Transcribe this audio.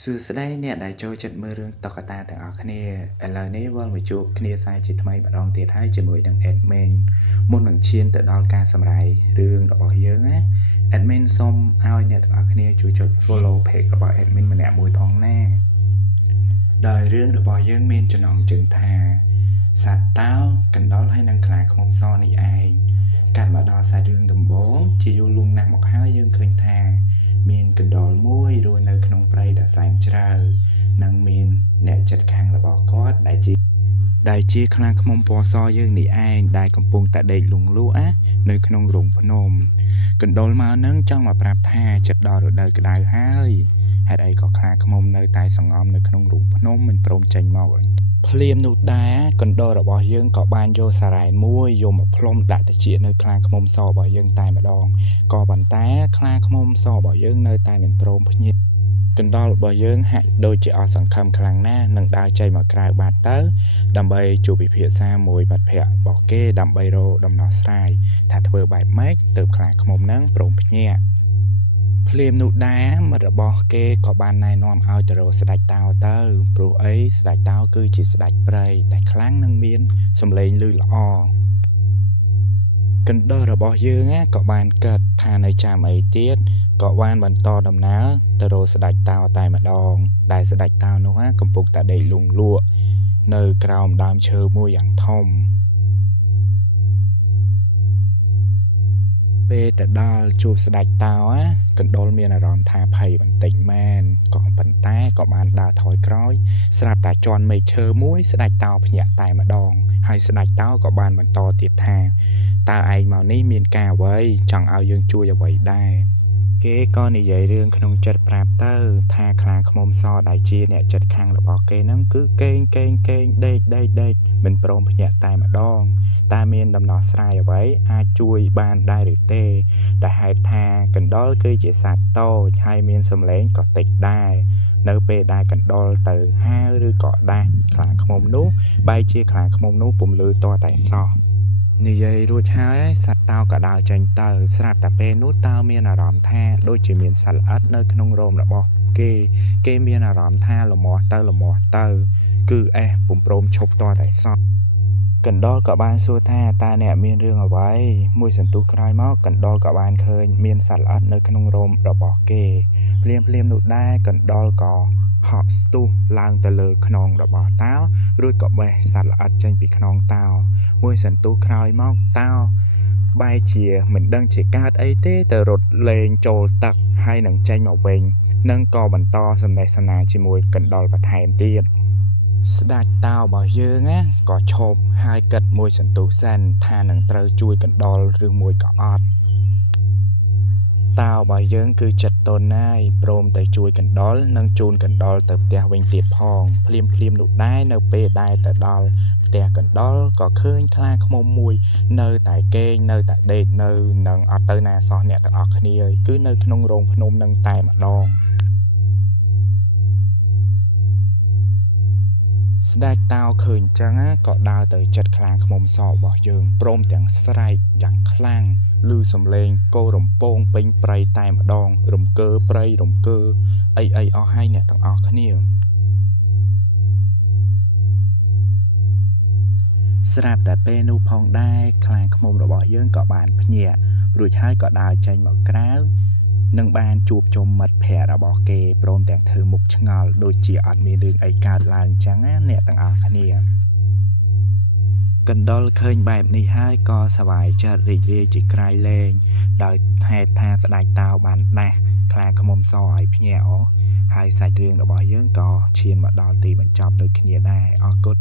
សួស្តីអ្នកដែលចូលចិត្តមើលរឿងតុក្កតាទាំងអស់គ្នាឥឡូវនេះវិលមកជួបគ្នាសាជាថ្មីម្ដងទៀតហើយជាមួយនឹង Admin មុននឹងឈានទៅដល់ការសម្រាយរឿងរបស់យើងណា Admin សូមឲ្យអ្នកទាំងអស់គ្នាជួយចុច Follow Page របស់ Admin ម្នាក់មួយផងណាដោយរឿងរបស់យើងមានចំណងជើងថាសត្វតោកណ្ដុរហើយនិងខ្លាឃ្មុំសនេះឯងកាត់មកដល់សាច់រឿងដំបូងជាយូរលង់ណាស់មកហើយយើងឃើញថាមានកណ្ដុរមួយរស់នៅក្នុងព្រៃដ៏សែនជ្រៅនិងមានអ្នកជិតខាងរបស់គាត់ដែលជាខ្លាឃ្មុំពណ៌សយើងនេះឯងដែលកំពុងតែដេកលង់លក់នៅក្នុងរោងភ្នំកណ្ដុរមកនឹងចង់មកប្រាប់ថាចិត្តដល់រដូវក្តៅហើយហេតុអីក៏ខ្លាឃ្មុំនៅតែសង្ងំនៅក្នុងរូងភ្នំមិនព្រមចេញមកភ្លាមនោះដែរកណ្ដុររបស់យើងក៏បានយកសារ៉ែនមួយយកមកផ្លុំដាក់តិចនៅខ្លាឃ្មុំសរបស់យើងតែម្ដងក៏ប៉ុន្តែខ្លាឃ្មុំសរបស់យើងនៅតែមិនព្រមភ្ញាក់កណ្ដុររបស់យើងហាក់ដូចជាអស់សង្ឃឹមខ្លាំងណាស់នឹងដើរចេញមកក្រៅបាត់ទៅដើម្បីជួបពិភាក្សាមួយបាត់ភ័ក្ររបស់គេដើម្បីរកដំណោះស្រាយថាធ្វើបែបម៉េចទើបខ្លាឃ្មុំនឹងព្រមភ្ញាក់ភ្លាមនោះដែរមិត្តរបស់គេក៏បានណែនាំឲ្យទៅរកស្ដេចតោទៅព្រោះអីស្ដេចតោគឺជាស្ដេចព្រៃដែលខ្លាំងនិងមានសម្លេងឮល្អកណ្ដុររបស់យើងក៏បានគិតថានៅចាំអីទៀតក៏បានបន្តដំណើរទៅរកស្ដេចតោតែម្ដងដែលស្ដេចតោនោះកំពុងតែដេកលង់លក់នៅក្រោមដើមឈើមួយយ៉ាងធំពេលទៅដល់ជួបស្ដេចតោកណ្ដុរមានអារម្មណ៍ថាភ័យបន្តិចមែនក៏ប៉ុន្តែក៏បានដើរថយក្រោយស្រាប់តែជន់មែកឈើមួយស្ដេចតោភ្ញាក់តែម្ដងហើយស្ដេចតោក៏បានបន្តទៀតថាតើឯងមកនេះមានការអ្វីចង់ឲ្យយើងជួយអ្វីដែរគេក៏និយាយរឿងក្នុងចិត្តប្រាប់ទៅថាខ្លាឃ្មុំសដែលជាអ្នកចិត្តខាងរបស់គេហ្នឹងគឺកេងដេកមិនព្រមភ្ញាក់តែម្ដងតែមានដំណោះស្រាយអ្វីអាចជួយបានដែរឬទេដែលហេតុថាកណ្ដុរគឺជាសត្វតូចហើយមានសម្លេងក៏តិចដែរនៅពេលដែលកណ្ដុរទៅហាវឬក៏ដាស់ខ្លាឃ្មុំនោះបែរជាខ្លាឃ្មុំនោះពុំឮទាល់តែសោះនិយាយរួចហើយសត្វតោក៏ដើរចេញទៅស្រាប់តែពេលនោះតោមានអារម្មណ៍ថាដូចជាមានសត្វល្អិតនៅក្នុងរោមរបស់គេមានអារម្មណ៍ថាលមាស់ទៅគឺពុំព្រមឈប់ទាល់តែសោះកណ្ដុរក៏បានសួរថាតើអ្នកមានរឿងអ្វីមួយសន្ទុះក្រោយមកកណ្ដុរក៏បានឃើញមានសត្វល្អិតនៅក្នុងរោមរបស់គេភ្លាមនោះដែរកណ្ដុរក៏ហក់ស្ទុះឡើងទៅលើខ្នងរបស់តោរួចក៏បេះសត្វល្អិតចេញពីខ្នងតោមួយសន្ទុះក្រោយមកតោបែរជាមិនដឹងជាកើតអីទេទៅរត់លេងចូលទឹកហើយនឹងចេញមកវិញនិងក៏បន្តសំណេះសំណាលជាមួយកណ្ដុរបន្ថែមទៀតស្ដេចតោរបស់យើងក៏ឈប់ហើយគិតមួយសន្ទុះសិនថានឹងត្រូវជួយកណ្ដុរឬមួយក៏អត់តោរបស់យើងគឺចិត្តទន់ណាយព្រមតែជួយកណ្ដុរនិងជូនកណ្ដុរទៅផ្ទះវិញទៀតផងភ្លាមនោះដែរនៅពេលដែលទៅដល់ផ្ទះកណ្ដុរក៏ឃើញខ្លាឃ្មុំមួយនៅតែគេងនៅតែដេកនៅនឹងអត់ទៅណាសោះអ្នកទាំងអស់គ្នាគឺនៅក្នុងរោងភ្នំនឹងតែម្ដងស្ដេចតោឃើញចឹងក៏ដើរទៅចិត្តខ្លាឃ្មុំសរបស់យើងព្រមទាំងស្រែកយ៉ាងខ្លាំងឮសំឡេងគោរំពងពេញព្រៃតែម្ដងរំកើព្រៃរំកើអីអស់ហើយអ្នកទាំងអស់គ្នាស្រាប់តែពេលនោះផងដែរខ្លាឃ្មុំរបស់យើងក៏បានភ្ញាក់រួចហើយក៏ដើរចេញមកក្រៅនឹងបានជួបជុំមិត្តភ័ក្តិរបស់គេព្រមទាំងធ្វើមុខឆ្ងល់ដូចជាអត់មានរឿងអីកើតឡើងចឹងណាអ្នកទាំងអស់គ្នាកណ្ដុរឃើញបែបនេះហើយក៏សប្បាយចិត្តរីករាយជាក្រៃលែងដោយហេតុថាស្ដេចតោបានដាស់ខ្លាឃ្មុំសឲ្យភ្ញាក់ហើយសាច់រឿងរបស់យើងក៏ឈានមកដល់ទីបញ្ចប់ដូចគ្នាដែរអរគុណ